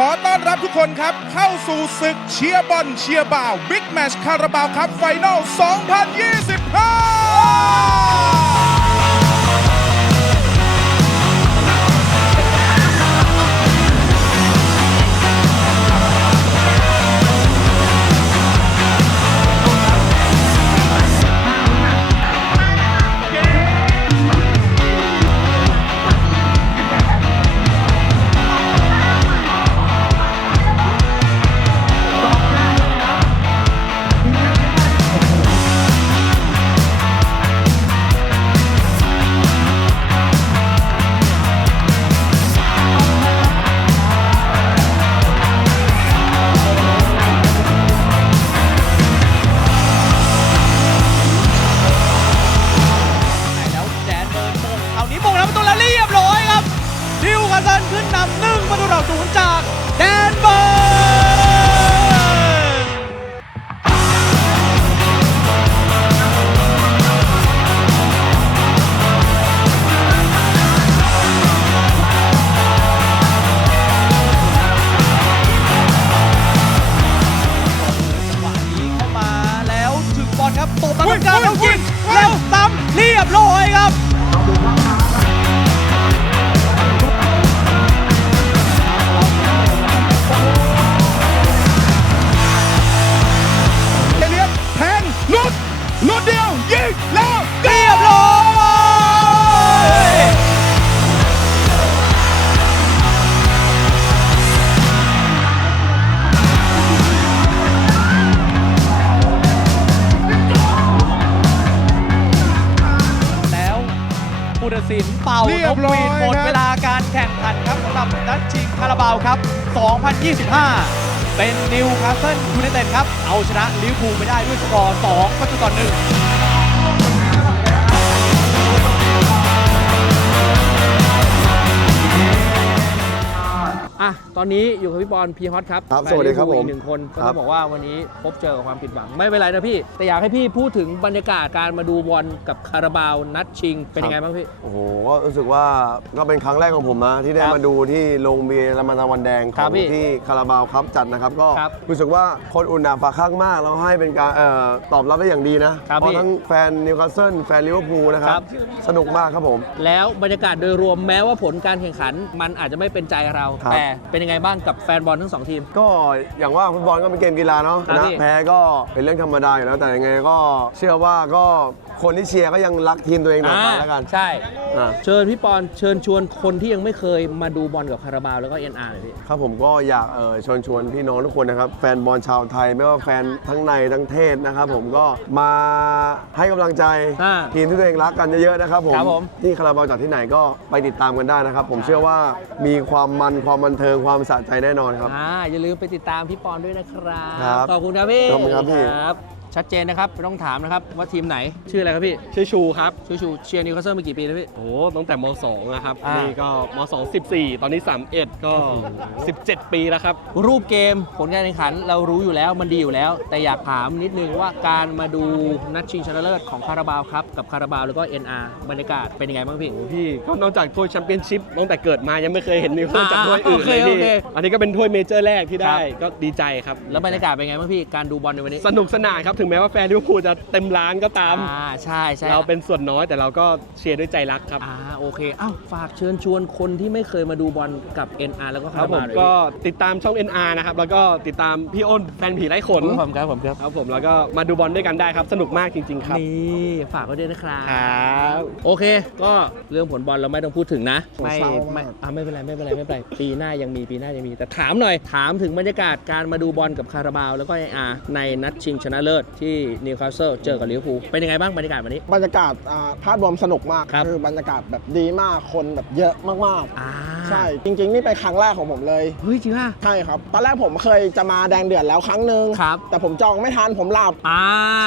ขอต้อนรับทุกคนครับ เข้าสู่ศึกเชียร์บอลเชียร์บ่าว บิ๊กแมชคาราบาวครับไฟนอล 2025 ผู้ตัดสินเป่านกหวีดหมดเวลาการแข่งขันครับสำหรับนัดชิงคาราบาวครับ 2025 เป็นนิวคาสเซิลยูไนเต็ดครับ เอาชนะลิเวอร์พูลไปได้ด้วยสกอร์ 2 ประตูต่อ1 อะตอนนี้อยู่กับพี่บอลพีฮอตครับครับแฟนสวัสดีครับลิเวอผมอีกหนึ่งคนก็ครัต้อบงบอกว่าวันนี้พบเจอกับความผิดหวัง ไม่เป็นไรนะพี่ แต่อยากให้พี่พูดถึงบรรยากาศการมาดูบอลกับคาราบาวนัดชิง เป็นยังไงบ้างพี่ โอ้โหก็รู้สึกว่าก็เป็นครั้งแรกของผมนะ ที่ได้ครับมาดูที่โรงเบียร์รามาตะวันแดงขครัอบงพี่ที่คาราบาวครับจัดนะครับ ก็ครับรู้สึกว่าคนอุ่นหนาฝาข้างมากแล้วให้เป็นการเอ่อตอบรับได้อย่างดีนะครับเพราะพี่ทั้งแฟนนิวคาสเซิลแฟนลิเวอร์พูลนะคครัรับบสนุกมากครับผม แล้วบรรยากาศโดยรวมแม้ว่าผลการแข่งขันมันอาจจะไม่เป็นใจเราครับแต่เป็นยังไงบ้างกับแฟนบอลทั้งสองทีม ก็อย่างว่าฟุตบอลก็เป็นเกมกีฬาเนาะครับนะพี่ แพ้ก็เป็นเรื่องธรรมดาอยู่แล้วแต่ยังไงก็เชื่อว่าก็คนที่เชียร์ก็ยังรักทีมตัวเองต่อไปแล้วกันใช่ อ่า เชิญพี่ปอนเชิญชวนคนที่ยังไม่เคยมาดูบอลกับคาราบาวแล้วก็ NR เลยพี่ ครับผมก็อยากเอ่อชวนชวนพี่น้องทุกคนนะครับ แฟนบอลชาวไทย ไม่ว่าแฟนทั้งในทั้งเทศนะครับผมก็มาให้กำลังใจ อ่าทีมที่ตัวเองรักกันเยอะๆนะครับผม ครับผม ที่คาราบาวจัดที่ไหนก็ไปติดตามกันได้นะครับ ผมเชื่อว่ามีความมันความบันเทิงความสะใจแน่นอนครับ อ่าอย่าลืมไปติดตามพี่ปอนด้วยนะครับ ครับขอบคุณครับพี่ขอบคุณครับพี่ครับ ชัดเจนนะครับไม่ต้องถามนะครับว่าทีมไหนชื่ออะไรครับพี่ชื่อชูครับชื่อชูเชียร์นิวคาสเซิลมากี่ปีแล้วพี่ โอ้โหตั้งแต่ม2อะครับอ่านี่ นี่ก็ม2 14 ตอนนี้ 31 ก็ 17 ปีแล้วครับ รูปเกมผลการแข่งขันเรารู้อยู่แล้วมันดีอยู่แล้ว แต่อยากถามนิดนึงว่าการมาดูนัดชิงชนะเลิศของคาราบาวครับกับคาราบาวแล้วก็ NR บรรยากาศเป็นยังไงบ้างพี่ พี่ก็นอกจากถ้วยแชมเปี้ยนชิพตั้งแต่เกิดมายังไม่เคยเห็นนิวเครื่องจากถ้วยอื่นอ่าเลยโอพี่เค อันนี้ก็เป็นถ้วยเมเจอร์แรกที่ได้ครับก็ดีใจครับแล้วบรรยากาศเป็นไงบ้างพี่การดูบอลในวันนี้ สนุกสนานครับ ถึงแม้ว่าแฟนลิเวอร์พูลจะเต็มร้านก็ตาม อ่าใช่ใช่เราเป็นส่วนน้อยแต่เราก็เชียร์ด้วยใจรักครับ อ่าโอเคอ้าวฝากเชิญชวนคนที่ไม่เคยมาดูบอลกับ NR แล้วก็คคารับราผบาวมหน่อยก็ติดตามช่อง NR นะครับ แล้วก็ติดตามพี่อ้นแฟนผีไร้ขนผมครับผมครับครับผมแล้วก็มาดูบอลด้วยกันได้ครับสนุกมากจริง ๆ ครับนี่ฝากไว้ด้วยนะครับ ครับโอเค ก็เรื่องผลบอลเราไม่ต้องพูดถึงนะไม่เศร้ามากไม่อะไม่เป็นไรไม่เป็นไรไม่เป็นไร ปีหน้ายังมีปีหน้ายังมีแต่ถามหน่อยถามถึงบรรยากาศการมาดูบอลกับคาราบาว แล้วก็ไออาร์ในนัดชิงชนะเลิศที่นิวคาสเซิลเจอกับลิเวอร์พูลเป็นยังไงบ้างบรรยากาศวันนี้ บรรยากาศอ่าภาพรวมสนุกมากครับอบรรยากาศแบบดีมากคนแบบเยอะมากอ่าๆ ใช่ จริง ๆ นี่เป็นครั้งแรกของผมเลย เฮ้ยจริงป่ะ ใช่ครับ ตอนแรกผมเคยจะมาแดงเดือดแล้วครั้งหนึ่งครับ แต่ผมจองไม่ทันผมหลับ อ่า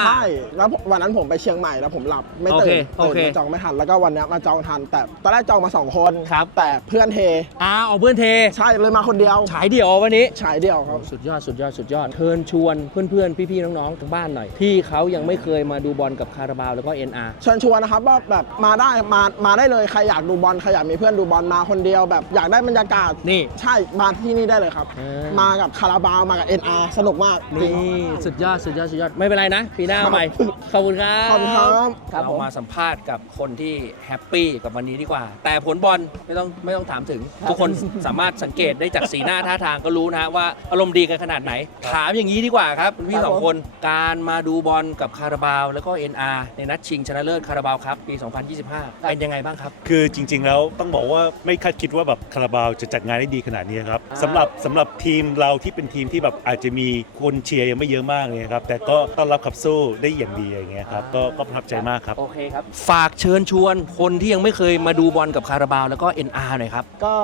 ใช่ แล้ววันนั้นผมไปเชียงใหม่แล้วผมหลับไม่ตื่นโอเคโอเคตื่นมาจองไม่ทัน แล้วก็วันเนี้ยมาจองทัน แต่ตอนแรกจองมาสองคนครับแต่เพื่อนเทอ้าวเอาเพื่อนเทใช่เลยมาคนเดียวฉายเดี่ยววันนี้ ฉายเดียวครับ สุดยอดสุดยอดสุดยอดเชิญชวนเพื่อนๆ พี่ๆ น้องๆทางบ้านหน่อย ที่เขายังไม่เคยมาดูบอลกับคาราบาวแล้วก็ NR เชิญชวนนะครับว่าแบบมาได้มามาได้เลยใครอยากดูบอลใครอยากมีเพื่อนดูบอลมาคนเดียวแบบอยากได้บรรยากาศนี่ใช่มาที่นี่ได้เลยครับ เออ มากับคาราบาวมากับ NR สนุกมากจรินี่งสุดยอดสุดยอดสุดยอดไม่เป็นไรนะปีหน้าเอาใหม่ขอบคุณครับขอบคุณครับเรามาสัมภาษณ์กับคนที่แฮปปี้กับวันนี้ดีกว่า แต่ผลบอลไม่ต้องไม่ต้องถามถึง ทุกคนสามารถสังเกตได้จากสีหน้าท่าทางก็รู้นะฮะว่าอารมณ์ดีกันขนาดไหน ถามอย่างนี้ดีกว่าครับคุณพี่สองคนการมาดูบอลกับคาราบาว แล้วก็ NR ในนัดชิงชนะเลิศคาราบาวครับปี 2025 เป็นยังไงบ้างครับ คือจริง ๆ แล้วต้องบอกว่าไม่คาดคิดว่าแบบคาราบาวจะจัดงานได้ดีขนาดนี้ครับอ่าสำหรับสำหรับทีมเราที่เป็นทีมที่แบบอาจจะมีคนเชียร์ยังไม่เยอะมากเลยครับแต่ก็ต้อนรับขับสู้ได้อย่างดีอย่างเงี้ยครับก็ก็ประทับใจมากครับ โอเคครับ ฝากเชิญชวนคนที่ยังไม่เคยมาดูบอลกับคาราบาวแล้วก็ NR หน่อยครับ ก็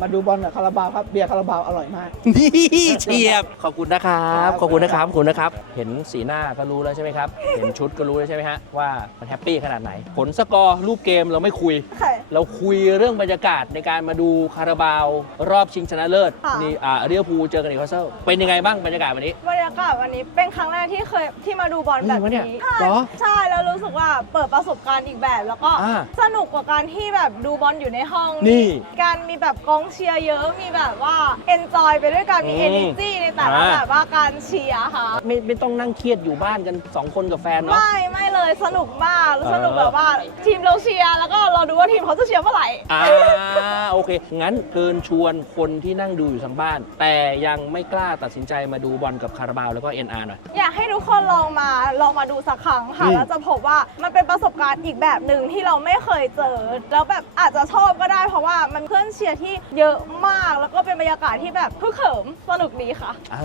มาดูบอลกับคาราบาวครับเบียร์คาราบาวอร่อยมากนี่เชียบขอบคุณนะครับครับขอบคุณนะครับขอบคุณนะครับ เห็นสีหน้าก็รู้แล้วใช่ไหมครับ เห็นชุดก็รู้แล้วใช่ไหมฮะว่ามันแฮปปี้ขนาดไหน ผลสกอร์รูปเกมเราไม่คุยเราคุยเรื่องบรรยากาศในการมาดูคาราบาวรอบชิงชนะเลิศค่ะ นี่อ่าเรียวภูลเจอกันนิวคาสเซิลเป็นยังไงบ้างบรรยากาศวันนี้ บรรยากาศวันนี้เป็นครั้งแรกที่เคยที่มาดูบอลแบบจริงปะเนี่ยนี้ใช่เหรอใช่แล้วรู้สึกว่าเปิดประสบการณ์อีกแบบ แล้วก็อ่าสนุกกว่าการที่แบบดูบอลอยู่ในห้องนี่การมีแบบกองเชียร์เยอะมีแบบว่าเอนจอยไปด้วยกันมีอืมเอเนจีในแต่ละอ่า แบบว่าการเชียร์ค่ะ ไม่ไม่ต้องนั่งเครียดอยู่บ้านกัน 2 คนกับแฟนเนาะ ไม่ไม่เลยสนุกมากเออ สนุกแบบว่าทีมเราเชียร์แล้วก็เราดูว่าทีมเขาจะเชียร์เมื่อไหร่ อ่าโอเค งั้นเกินชวนคนที่นั่งดูอยู่ทางบ้าน แต่ยังไม่กล้าตัดสินใจมาดูบอลกับคาราบาวแล้วก็ NR หน่อย อยากให้ทุกคนลองมาลองมาดูสักครั้งค่ะอืม แล้วจะพบว่ามันเป็นประสบการณ์อีกแบบหนึ่งที่เราไม่เคยเจอ แล้วแบบอาจจะชอบก็ได้ เพราะว่ามันเพื่อนเชียร์ที่เยอะมาก แล้วก็เป็นบรรยากาศที่แบบคึกเขิมสนุกดีค่ะเอ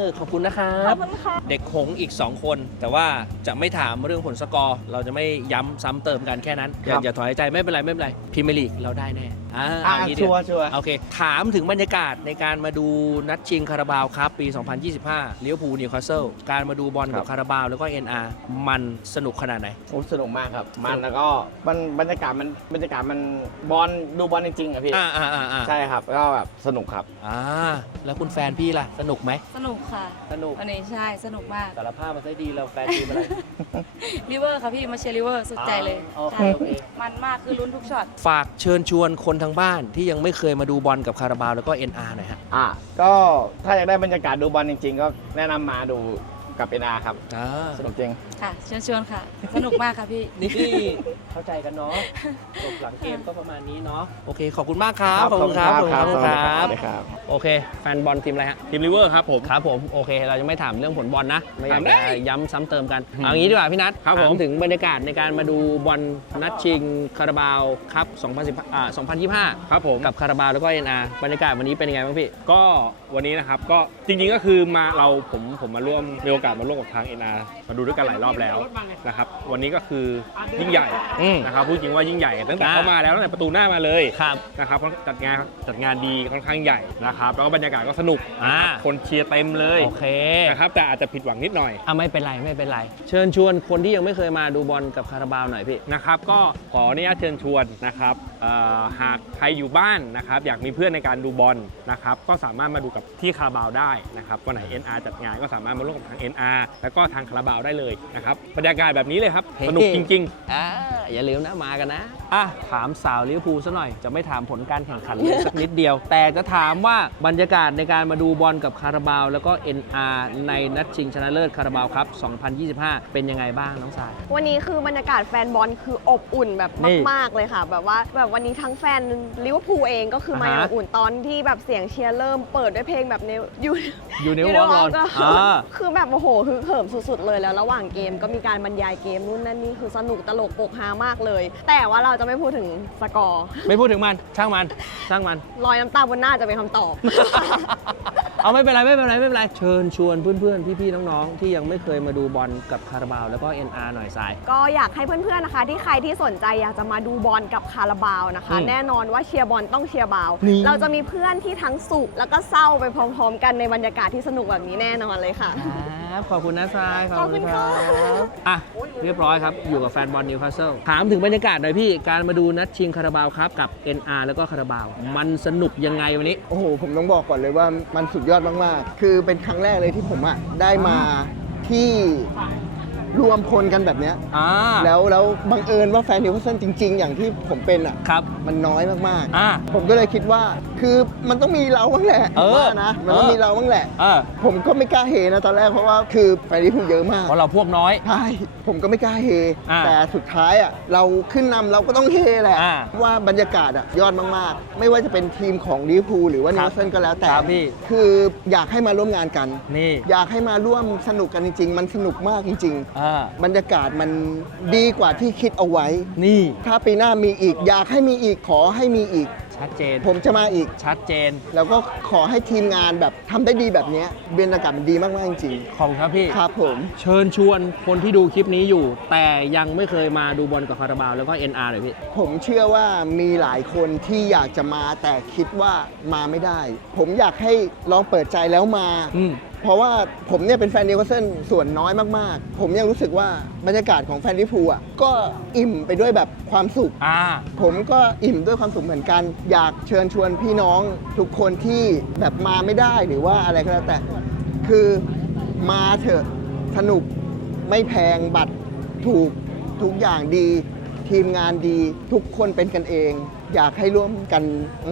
อ ขอบคุณนะครัขอบบคุณค่ะ เด็กหงส์อีก2 คน แต่ว่าจะไม่ถามเรื่องผลสกอร์ เราจะไม่ย้ำซ้ำเติมกันแค่นั้น อย่าครับอย่าถอยใจไม่เป็นไรไม่เป็นไรพรีเมียร์ลีกเราได้แน่ อ่าอ่าเอางี้ดีชัวร์ชัวร์ โอเค ถามถึงบรรยากาศในการมาดูนัดชิงคาราบาวครับปี 2025เลี้ยวภูลนิวคาสเซิลการมาดูบอลกับคาราบาวแล้วก็ NR มันสนุกขนาดไหน โอ้สนุกมากครับ มันแล้วก็มันบรรยากาศมันบรรยากาศมันบอลดูบอลจริงๆอะพี่อ่าอ่าอ่าอ่าใช่ครับก็แบบสนุกครับ อ่าแล้วคุณแฟนพี่ล่ะ สนุกไหมสนุกค่ะ สนุกอันนี้ใช่ สนุกมาก สารภาพมาซะดีเราแฟนทีมอะไรริเวอร์ค่ะพี่ มาเชียร์ริเวอร์ สุดใจเลยอ๋อโอเคใช่โอเคมันมากคือลุ้นทุกช็อต ฝากเชิญชวนคนทางบ้านที่ยังไม่เคยมาดูบอลกับคาราบาวแล้วก็ NR หน่อยฮะ อะก็ถ้าอยากได้บรรยากาศดูบอลจริง ๆ ก็แนะนำมาดู กับเอ็นอาครับ อ่าสนุกจริง ค่ะเชิญชวนค่ะ สนุกมากค่ะพี่นี่เข้าใจกันเนาะจบหลังเกมก็ประมาณนี้เนาะโอเค ขอบคุณมากครับขอบคุณครับขอบคุณครับขอบคุณครับสวัสดีครับ โอเค แฟนบอลทีมอะไรฮะ ทีมลิเวอร์ครับผม ครับผมโอเค เราจะไม่ถามเรื่องผลบอลนะไม่อยากถามได้จะย้ำซ้ำเติมกัน เอางี้ดีกว่าพี่นัทครับผม ถามถึงบรรยากาศในการมาดูบอลนัดชิงคาราบาวครับ2010อ่า2025 ครับผม กับคาราบาวแล้วก็ NR บรรยากาศวันนี้เป็นยังไงบ้างพี่ ก็วันนี้นะครับก็จริงๆก็คือมาเราผมผมมาร่วมมีโอกาสมาร่วมกับทาง NR มาดูด้วยกันหลายรอบแล้วนะครับวันนี้ก็คือยิ่งใหญ่อืม นะครับพูดจริงว่ายิ่งใหญ่ตั้งแต่อ่าเข้ามาแล้วตั้งแต่ประตูหน้ามาเลยครับ นะครับเพราะจัดงานจัดงานดีค่อนข้างใหญ่นะครับแล้วก็บรรยากาศก็สนุกนะครับอ่า คนเชียร์เต็มเลยโอเคนะครับแต่อาจจะผิดหวังนิดหน่อย อะไม่เป็นไรไม่เป็นไร เชิญชวนคนที่ยังไม่เคยมาดูบอลกับคาราบาวหน่อยพี่ นะครับก็ขออนุญาตเชิญชวนนะครับเอ่อหากใครอยู่บ้านนะครับอยากมีเพื่อนในการดูบอลนะครับก็สามารถมาดูกับที่คาราบาวได้นะครับวันไหน NR จัดงานก็สามารถมาร่วมกับทาง NR แล้วก็ทางคาราบาวได้เลยนะครับบรรยากาศแบบนี้เลยครับเฮ้สนุกจริงอ่าอย่าลืมนะมากันนะ อะถามสาวลิเวอร์พูลซะหน่อย จะไม่ถามผลการแข่งขันเลยสักนิดเดียว แต่จะถามว่าบรรยากาศในการมาดูบอลกับคาราบาว แล้วก็ NR ในนัดชิงชนะเลิศคาราบาวครับ 2025 เป็นยังไงบ้างน้องสาย วันนี้คือบรรยากาศแฟนบอลคืออบอุ่นแบบนี่มาก ๆ เลยค่ะ แบบว่าแบบวันนี้ทั้งแฟนลิเวอร์พูลเองก็คือมาอ่าฮะอบอุ่นตอนที่แบบเสียงเชียร์เริ่มเปิดด้วยเพลงแบบเนวยูอยู่ใน You ว know งรอนก็อ่า คือแบบโอ้โหคือเขิมสุด ๆ เลยแล้วระหว่างเกมก็มีการบรรยายเกมนู่นนั่นนี่คือสนุกตลกโปกฮามากเลย แต่ว่าเราจะไม่พูดถึงสกอร์ ไม่พูดถึงมัน ช่างมัน ช่างมัน รอยน้ำตาบนหน้าจะเป็นคำตอบ เอาไม่เป็นไรไม่เป็นไรไม่เป็นไรเชิญชวนเพื่อนๆ พี่ๆ น้องๆ ที่ยังไม่เคยมาดูบอลกับคาราบาวแล้วก็ NR หน่อยสาย ก็อยากให้เพื่อนๆ นะคะ ที่ใครที่สนใจอยากจะมาดูบอลกับคาราบาวนะคะ อืมแน่นอนว่าเชียร์บอลต้องเชียร์บาว นี่ เราจะมีเพื่อนที่ทั้งสุขแล้วก็เศร้าไปพร้อมๆ กันในบรรยากาศที่สนุกแบบนี้แน่นอนเลยค่ะ ครับขอบคุณนะทรายขอบคุณค่ะ รับอะ เรียบร้อยครับ อยู่กับแฟนบอลนิวคาสเซิลถามถึงบรรยากาศหน่อยพี่ การมาดูนัดชิงคาราบาวครับกับ NR แล้วก็คาราบาว มันสนุกยังไงวันนี้ โอ้โห ผมต้องบอกก่อนเลยว่ามันสุดยอดยอดมากๆ คือเป็นครั้งแรกเลยที่ผมอะได้มาที่ รวมพลกันแบบเนี้ยอ่าแล้วแล้วบังเอิญว่าแฟนนิวคาสเซิลจริง ๆ อย่างที่ผมเป็นอะครับ มันน้อยมากอ่า ๆ ผมก็เลยคิดว่าคือมันต้องมีเราบ้างแหละเออว่านะมันต้องเออ มีเราบ้างแหละ เออผมก็ไม่กล้าเฮนะตอนแรกเพราะว่าคือแฟนลิเวอร์พูลเยอะมาก เพราะเราพวกน้อย ใช่ ผมก็ไม่กล้าเฮ อ่าแต่สุดท้ายอะเราขึ้นนำเราก็ต้องเฮแหละ อ่าว่าบรรยากาศอะยอดมาก ๆ ไม่ว่าจะเป็นทีมของลิเวอร์พูลหรือว่าคนิรัวบคาสเซิลก็แล้วแต่ ครับพี่ คืออยากให้มาร่วมงานกัน นี่ อยากให้มาร่วมสนุกกันจริง ๆ มันสนุกมากจริงอ่าๆบรรยากาศมันดีกว่าที่คิดเอาไว้ นี่ถ้าปีหน้ามีอีกอยากให้มีอีกขอให้มีอีก ชัดเจน ผมจะมาอีก ชัดเจน แล้วก็ขอให้ทีมงานแบบทำได้ดีแบบเนี้ยบรรยากาศมันดีมากๆจริงขอบคุณครับพี่ ๆครับผม เชิญชวนคนที่ดูคลิปนี้อยู่ แต่ยังไม่เคยมาดูบอลกับคาราบาว แล้วก็ NR เลยพี่ ผมเชื่อว่ามีหลายคนที่อยากจะมาแต่คิดว่ามาไม่ได้ ผมอยากให้ลองเปิดใจแล้วมา อืม เพราะว่าผมเนี่ยเป็นแฟนนิวคาสเซิลส่วนน้อยมากๆ ผมยังรู้สึกว่าบรรยากาศของแฟนลิเวอร์พูลอะก็อิ่มไปด้วยแบบความสุข อ่า ผมก็อิ่มด้วยความสุขเหมือนกัน อยากเชิญชวนพี่น้องทุกคนที่แบบมาไม่ได้หรือว่าอะไรก็แล้วแต่ คือมาเถอะสนุกไม่แพงบัตรถูกทุกอย่างดี ทีมงานดีทุกคนเป็นกันเอง อยากให้ร่วมกัน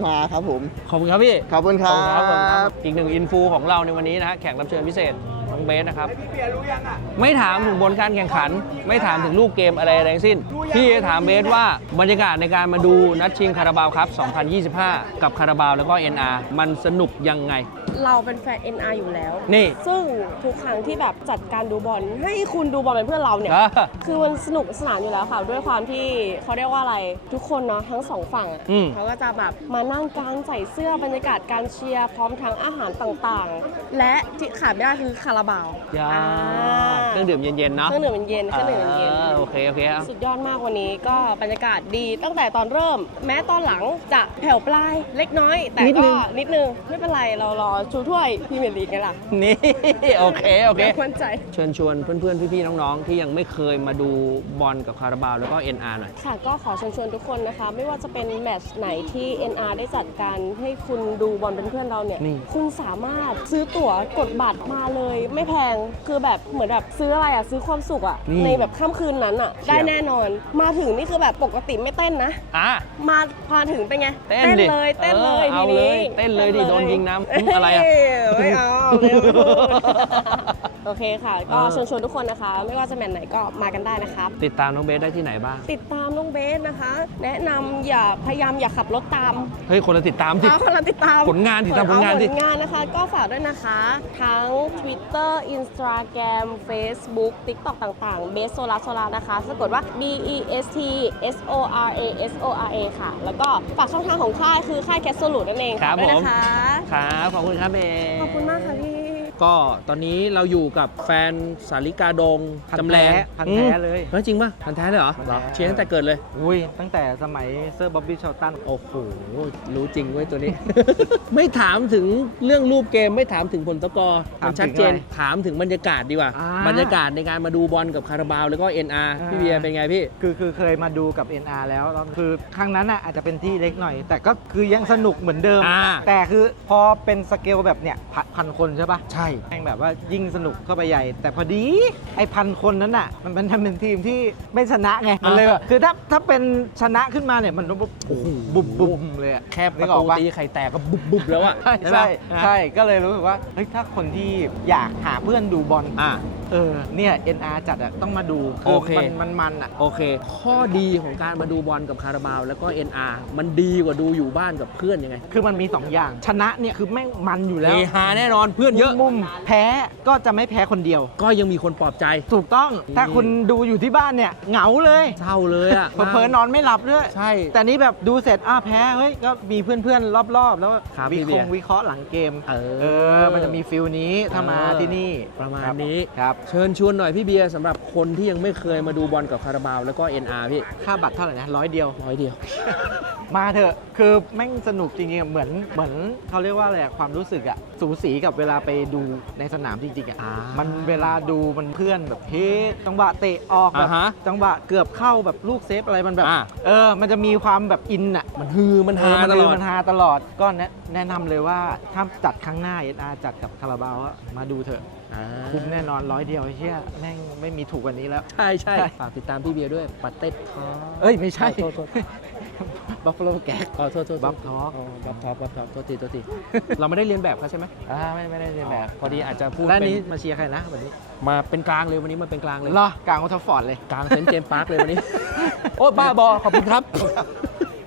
มาครับผม ขอบคุณครับพี่ขอบคุณครัขอบคุณครับขอบคุณครับบอีกหนึ่งอินฟูของเราในวันนี้นะฮะแขกรับเชิญพิเศษน้องเบสนะครับไม่ถามถึงบนการแข่งขัน ไม่ถามถึงลูกเกมอะไรทั้งสิ้น พี่จะถามเบสว่าบรรยากาศในการมาดูนัดชิงคาราบาวครับ 2025 กับคาราบาวแล้วก็ NR มันสนุกยังไง เราเป็นแฟน NR อยู่แล้ว นี่ซึ่งทุกครั้งที่แบบจัดการดูบอลให้คุณดูบอลเป็นเพื่อนเราเนี่ย อ่าคือมันสนุกสนานอยู่แล้วค่ะ ด้วยความที่เขาเรียกว่าอะไรทุกคนเนาะทั้งสองฝั่งอะอืม เขาก็จะแบบมานั่งกลางใส่เสื้อบรรยากาศการเชียร์พร้อมทั้งอาหารต่างๆ และที่ขาดไม่ได้คือคาราบาวยาอ่าเครื่องดื่มเย็นๆเนาะเครื่องดื่มเย็นๆเครื่องดื่มเย็นอ่าๆโอเค โอเคเอา สุดยอดมากวันนี้ก็บรรยากาศดีตั้งแต่ตอนเริ่ม แม้ตอนหลังจะแผ่วปลายเล็กน้อย แต่นิดนึก็ง นิดนึง ไม่เป็นไรเรารอชูถ้วยพรีเมียร์ลีกไงล่ะนี่ โอเค โอเค มั่นใจ เชิญชวนเพื่อนๆ พี่ๆ น้องๆ ที่ยังไม่เคยมาดูบอลกับคาราบาวแล้วก็ NR หน่อย ค่ะก็ขอเชิญชวนทุกคนนะคะ ไม่ว่าจะเป็นแมตช์ไหนที่ NR ได้จัดการให้คุณดูบอลเป็นเพื่อนเราเนี่ย นี่ คุณสามารถซื้อตั๋วกดบัตรมาเลย ไม่แพงคือแบบเหมือนแบบซื้ออะไรอะซื้อความสุขอะนี่ในแบบค่ำคืนนั้นอะ เชียร์ได้แน่นอน มาถึงนี่คือแบบปกติไม่เต้นนะ อะ มาพาถึงเป็นไงเต้นดิเลยเต้นเลยเออทีเอาเลยนี้เต้นเลยดิ โดนยิงน้ำอืมอะไรอะเไม่เอาไม่เอาไม่พูด โอเคค่ะ ก็เออเชิญชวนทุกคนนะคะ ไม่ว่าจะแมตช์ไหนก็มากันได้นะครับ ติดตามน้องเบสได้ที่ไหนบ้าง ติดตามน้องเบสนะคะ แนะนำอย่าพยายามอย่าขับรถตามเฮ้ย คนละติดตามสิ เอาคนละติดตามผลงานติดตามผลงานสิเอผลงานนะคะ ก็ฝากด้วยนะคะ ทั้ง Twitter Instagram Facebook TikTok ต่างๆเบสโซลาโซลานะคะ สะกดว่า B E S T S O R A S O R A ค่ะ แล้วก็ฝากช่องทางของค่ายคือค่ายแคสโซลูนั่นเองครัค่ะบด้วยผม นะคะ ครับ ขอบคุณครับเบส ขอบคุณมากค่ะพี่ ก็ตอนนี้เราอยู่กับแฟนสาริกาดงพันจำแรงแท้พันแท้อืมเลยเฮ้ยจริงป่ะพันแท้เลยเหรอพันแท้ เชียร์ตั้งแต่เกิดเลย อุ้ยตั้งแต่สมัยเซอร์บ๊อบบี้ชอลตัน โอ้โห รู้จริงเว้ยตัวนี้ ไม่ถามถึงเรื่องรูปเกมไม่ถามถึงผลตะกอร์มันชัดเจนถามถึงบรรยากาศดีกว่า อ่าบรรยากาศในการมาดูบอลกับคาราบาวแล้วก็ NR พี่เบียร์เป็นไงพี่ คือคือเคยมาดูกับ NR แล้วแล้วคือครั้งนั้นอะอาจจะเป็นที่เล็กหน่อย แต่ก็คือยังสนุกเหมือนเดิม อ่า แต่คือพอเป็นสเกลแบบเนี้ยพันพันคนใช่ปะใช่แม่งแบบว่ายิ่งสนุกเข้าไปใหญ่ แต่พอดีไอ้พันคนนั้นอะ มันเป็นทำเป็นทีมที่ไม่ชนะไงมันเลยแบบคือถ้าถ้าเป็นชนะขึ้นมาเนี่ยมันต้องแบบโอ้โหบุบบุบเลยอะแค่ปนึระกออตูกปะ ตีไข่แตกก็บุบบุบแล้วอะใช่ไหมใช่ใช่ ก็เลยรู้สึกว่าเฮ้ยถ้าคนที่อยากหาเพื่อนดูบอลอะ เออเนี่ย NR จัดอะต้องมาดูโอเค มันมันมันอะโอเค ข้อดีของการมาดูบอลกับคาราบาวแล้วก็ NR มันดีกว่าดูอยู่บ้านกับเพื่อนยังไงคือมันมี 2 อย่าง ชนะเนี่ย คือแม่งมันอยู่แล้วเฮฮาแน่นอนเพื่อนเยอะ มุมๆแพ้ก็จะไม่แพ้คนเดียว ก็ยังมีคนปลอบใจ ถูกต้องนี่ถ้าคุณดูอยู่ที่บ้านเนี่ยเหงาเลยเศร้าเลยอะเผลอๆนอนไม่หลับด้วยใช่ แต่นี้แบบดูเสร็จอ้าแพ้เฮ้ยก็มีเพื่อนๆรอบ ๆ แล้วครับวิพี่เคเบีรยงร์วิเคราะห์หลังเกมเออเออ มันจะมีฟิลนี้ถ้ามาเออที่นี่ประมาณครับนี้ครับเชิญชวนหน่อยพี่เบียร์สำหรับคนที่ยังไม่เคยมาดูบอลกับคาราบาวแล้วก็ NR พี่ค่าบัตรเท่าไหร่นะร้อยเดียวร้อยเดียวมาเถอะ คือแม่งสนุกจริงๆ เหมือนเหมือนเขาเรียกว่าอะไรอะความรู้สึกอะ สูสีกับเวลาไปดูในสนามจริงๆอะ อ่ามันเวลาดูมันเพื่อนแบบเฮ้จังหวะเตะออกแบบอ่าฮะจังหวะเกือบเข้าแบบลูกเซฟอะไรมันแบบ อ่าเออ มันจะมีความแบบอินอะมันฮือมันเอฮาอมาตลอด มันฮาตลอดก็แนะแนะนำเลยว่าถ้าจัดครั้งหน้าเออาจัดกับคาราบาวอะมาดูเถอะอ่าคุ้มแน่นอนร้อยเดียวไอ้เชี่ยแม่งไม่มีถูกกว่านี้แล้ว ใช่ใช่ใช่ฝากติดตามพี่เบียร์ด้วยปัตเต็ดทอเอ้ยไม่ใช่ โทษโทษ บัฟฟาโลแก๊กอ๋อโทษโทษบัฟทอล์กบัฟท็อปบัฟท็อปโทษทีโทษทีเราไม่ได้เรียนแบบเขาใช่ไหมอ่าไม่ไม่ได้เรียนแบบ พอดีอาจจะพูดแล้วอันเป็นนี้มาเชียร์ใครนะวันนี้ มาเป็นกลางเลยวันนี้มาเป็นกลางเลยเหรอกลางโอทัฟฟอร์ดเลยกลางเซนต์เจมส์พาร์คเลยวันนี้ โอ้บ้าบอขอบคุณครับ